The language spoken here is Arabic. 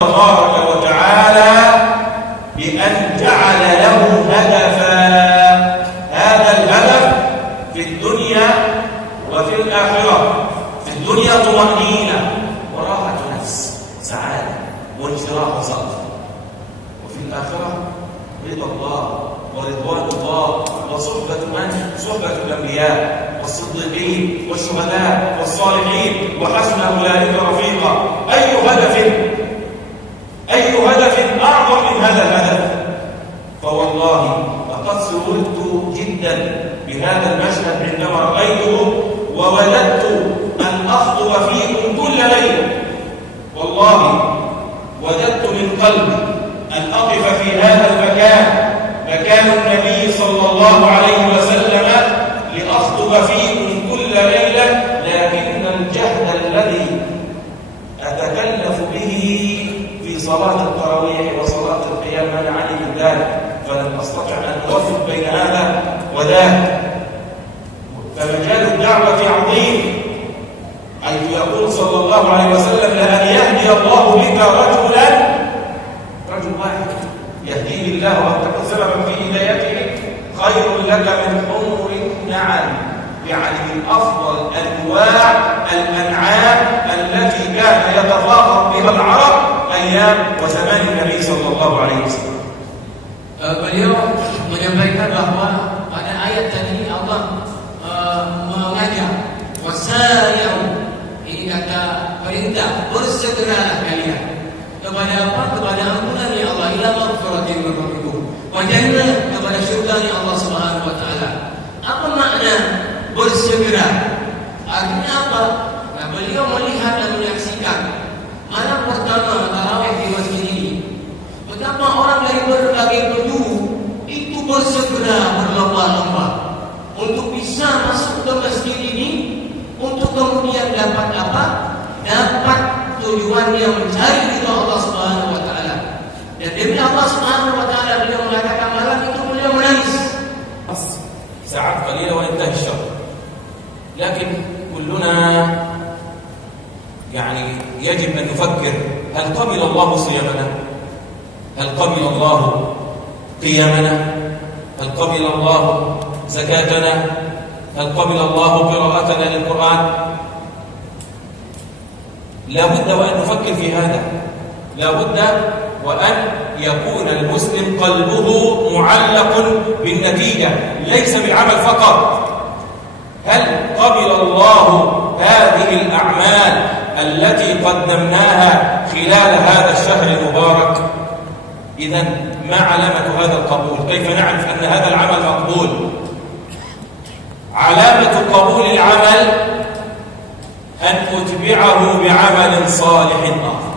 تبارك وتعالى بأن جعل له هدفا. هذا الهدف في الدنيا وفي الآخرة. في الدنيا طمأنينة وراحة نفس، سعادة وانشراح صدر، وفي الآخرة رضا الله ورضوان الله وصحبة من؟ صحبة الأنبياء والصديقين والشهداء والصالحين وحسن أولئك رفيقا. أي هدف أعظم من هذا الهدف؟ فوالله لقد سررت جدا بهذا المشهد عندما رأيته ووددت أن أخطب فيكم كل ليلة. والله وددت من قلبي أن أقف في هذا المكان، مكان النبي صلى الله عليه وسلم، لأخطب فيكم كل ليلة، لكن الجهد الذي أتكلف به في صلاة التراويح وصلاة القيام منعني من ذلك، فلم أستطع أن أوفق بين هذا وذاك. فمجال الدعوة عظيم، حيث يقول صلى الله عليه وسلم: لأن يهدي الله بك رجل واحد يهديه الله وأن تكون سببا في هدايته خير لك من حمر النعم، يعني من أفضل أنواع الأنعام التي كان يتفاخر بها العرب أيام وزمان النبي صلى الله عليه وسلم. Beliau menyampaikan bahwa pada ayat tadi Allah mengajak wasari'u, ini kata perintah, bersegeralah kalian kepada apa? Kepada ampunan ya Allah, ila maghfiratin min rabbikum wa jannah, kepada syurga Allah Subhanahu wa taala. Apa makna bersegera? Artinya apa? Nah, beliau melihat dan menyaksikan malam pertama tarawih di masjid ini, betapa orang dari berbagai penjuru itu bersegera berlomba-lomba untuk bisa masuk ke masjid ini, untuk kemudian dapat apa? Dapat tujuannya mencari ridha Allah Subhanahu wa taala. Dan demi Allah Subhanahu wa taala beliau mengatakan malam itu beliau menangis. ساعات قليلة وينتهي الشر، لكن كلنا يعني يجب أن نفكر: هل قبل الله صيامنا؟ هل قبل الله قيامنا؟ هل قبل الله زكاتنا؟ هل قبل الله قراءتنا للقرآن؟ لا بد وأن نفكر في هذا. لا بد وأن يكون المسلم قلبه معلق بالنتيجة ليس بالعمل فقط. هل قبل الله هذه الأعمال التي قدمناها خلال هذا الشهر المبارك؟ إذن ما علامة هذا القبول؟ كيف نعرف أن هذا العمل مقبول؟ علامة قبول العمل أن أتبعه بعمل صالح آخر.